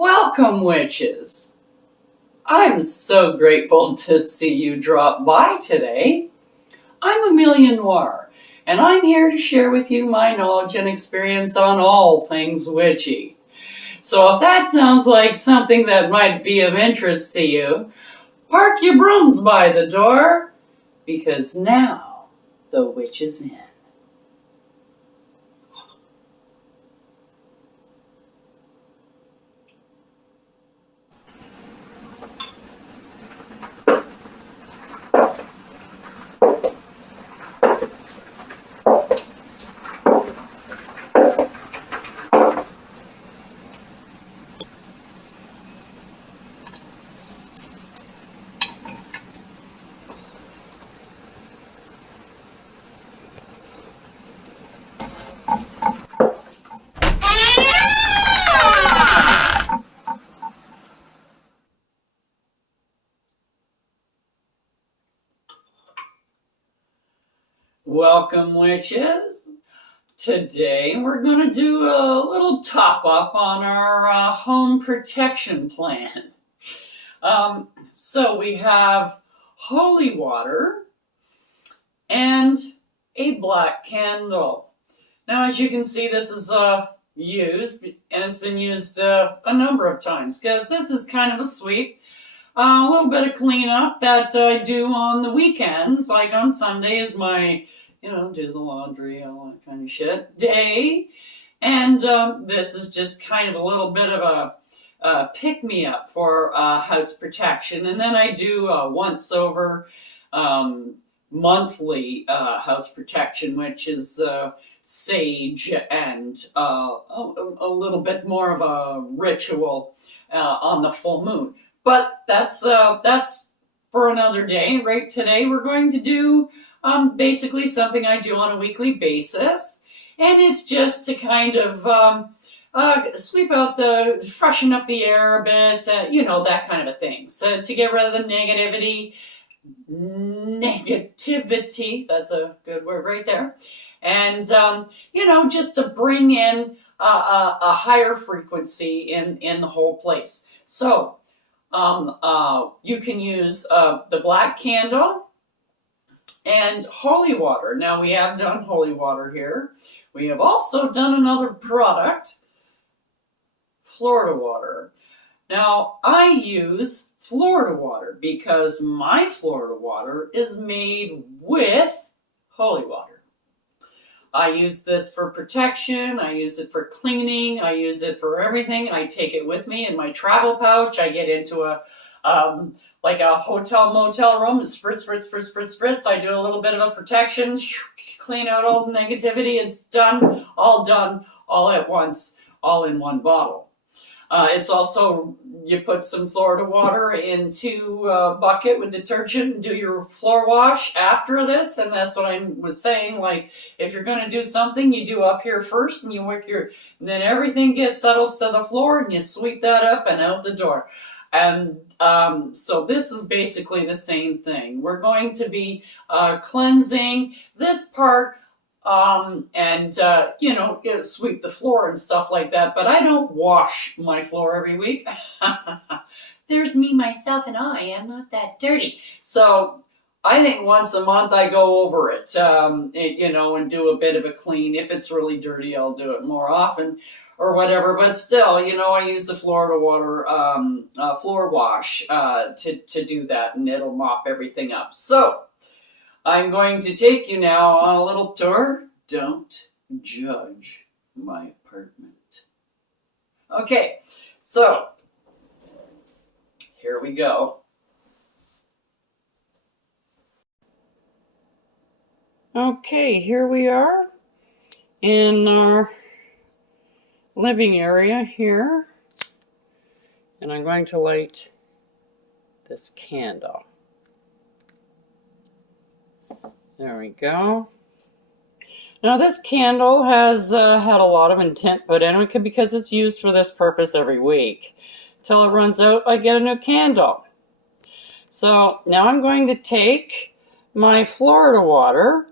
Welcome, witches! I'm so grateful to see you drop by today. I'm Amelia Noir, and I'm here to share with you my knowledge and experience on all things witchy. So if that sounds like something that might be of interest to you, park your brooms by the door, because now the witch is in. Welcome, witches! Today we're going to do a little top up on our home protection plan. So we have holy water and a black candle. Now, as you can see, this is used, and it's been used a number of times, because this is kind of a sweep. A little bit of cleanup that I do on the weekends, like on Sunday is my, do the laundry, all that kind of shit, day. And this is just kind of a little bit of a pick-me-up for house protection. And then I do once over monthly house protection, which is sage and a little bit more of a ritual on the full moon. But that's for another day. Right today, we're going to do basically something I do on a weekly basis, and it's just to kind of sweep out freshen up the air a bit, that kind of a thing. So to get rid of the negativity, that's a good word right there, and just to bring in a higher frequency in the whole place. So you can use the black candle and holy water. Now, we have done holy water here. We have also done another product, Florida water. Now, I use Florida water because my Florida water is made with holy water. I use this for protection. I use it for cleaning. I use it for everything. I take it with me in my travel pouch. I get into a hotel motel room and spritz. I do a little bit of a protection, clean out all the negativity. It's done all at once, all in one bottle. It's also, you put some Florida water into a bucket with detergent and do your floor wash after this. And that's what I was saying. Like, if you're going to do something, you do up here first and you work and then everything settles to the floor and you sweep that up and out the door. And so this is basically the same thing. We're going to be cleansing this part and sweep the floor and stuff like that. But I don't wash my floor every week. There's me, myself, and I am not that dirty. So I think once a month I go over it, and do a bit of a clean. If it's really dirty, I'll do it more often or whatever. But still, I use the Florida water floor wash to do that, and it'll mop everything up. So I'm going to take you now on a little tour. Don't judge my apartment. Okay, so here we go. Okay, here we are in our living area here, and I'm going to light this candle. There we go. Now, this candle has had a lot of intent put into it because it's used for this purpose every week. Till it runs out, I get a new candle. So now I'm going to take my Florida water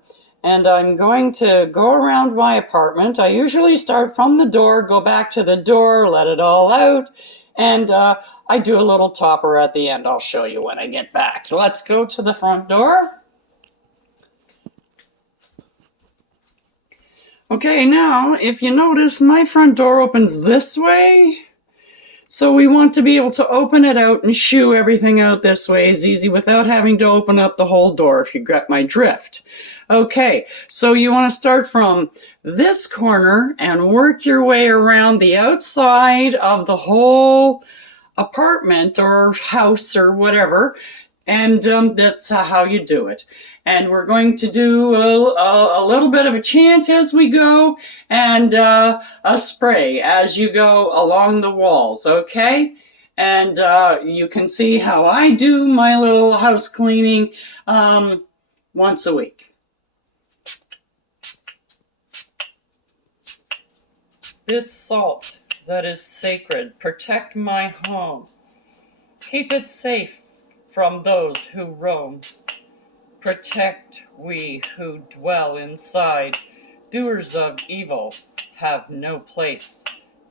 and I'm going to go around my apartment. I usually start from the door, go back to the door, let it all out, And I do a little topper at the end. I'll show you when I get back. So let's go to the front door. Okay, now if you notice, my front door opens this way. So we want to be able to open it out and shoo everything out this way is easy without having to open up the whole door, if you get my drift. Okay, so you want to start from this corner and work your way around the outside of the whole apartment or house or whatever. And that's how you do it. And we're going to do a little bit of a chant as we go and a spray as you go along the walls, okay? And you can see how I do my little house cleaning once a week. This salt that is sacred, protect my home. Keep it safe from those who roam. Protect we who dwell inside. Doers of evil have no place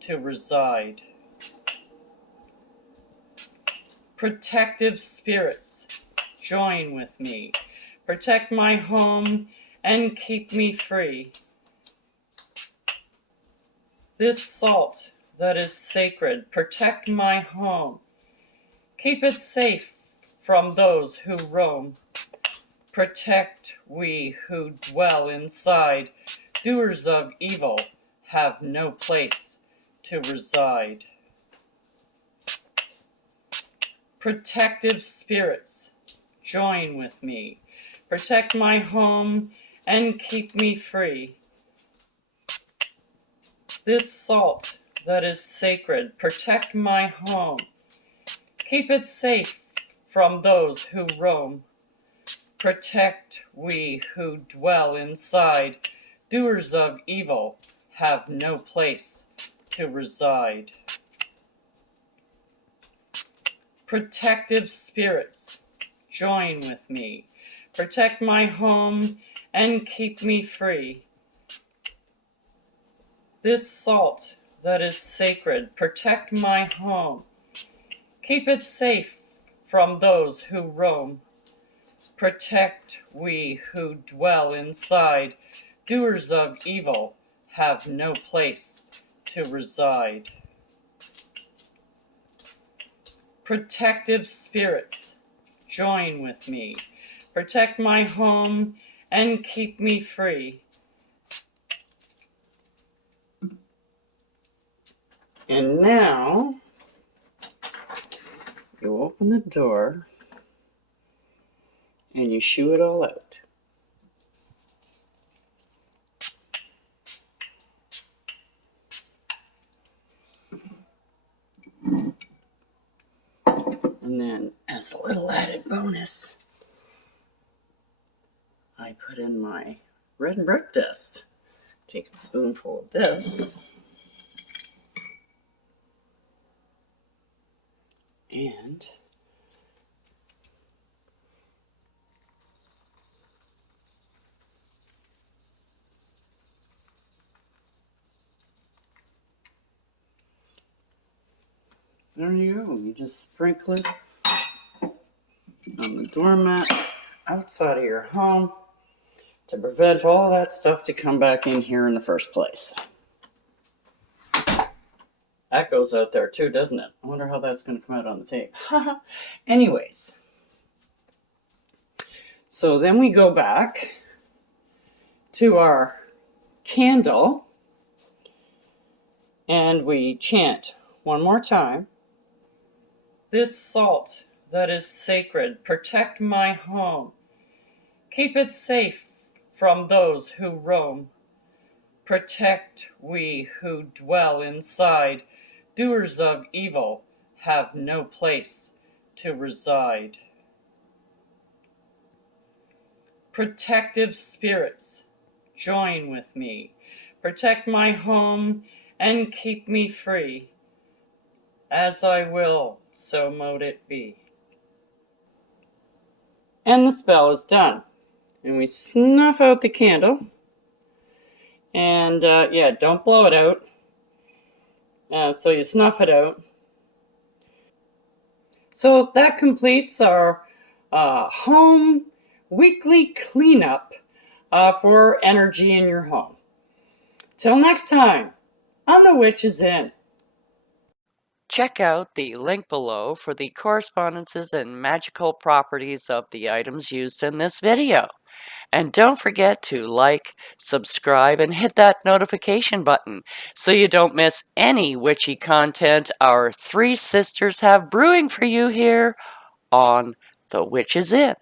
to reside. Protective spirits, join with me. Protect my home and keep me free. This salt that is sacred, protect my home. Keep it safe from those who roam. Protect we who dwell inside. Doers of evil have no place to reside. Protective spirits, join with me. Protect my home and keep me free. This salt that is sacred, protect my home. Keep it safe from those who roam. Protect we who dwell inside. Doers of evil have no place to reside. Protective spirits, join with me. Protect my home and keep me free. This salt that is sacred, protect my home. Keep it safe from those who roam. Protect we who dwell inside. Doers of evil have no place to reside. Protective spirits, join with me. Protect my home and keep me free. And now, you open the door and you shoo it all out. And then, as a little added bonus, I put in my red brick dust. Take a spoonful of this. And there you go. You just sprinkle it on the doormat outside of your home to prevent all that stuff to come back in here in the first place. That goes out there too, doesn't it? I wonder how that's going to come out on the tape. Anyways, so then we go back to our candle and we chant one more time. This salt that is sacred, protect my home. Keep it safe from those who roam. Protect we who dwell inside. Doers of evil have no place to reside. Protective spirits, join with me. Protect my home and keep me free. As I will, so mote it be. And the spell is done. And we snuff out the candle. And yeah, don't blow it out. So you snuff it out. So that completes our home weekly cleanup for energy in your home. Till next time, on The Witch's Inn. Check out the link below for the correspondences and magical properties of the items used in this video. And don't forget to like, subscribe, and hit that notification button so you don't miss any witchy content our three sisters have brewing for you here on The Witch's Inn.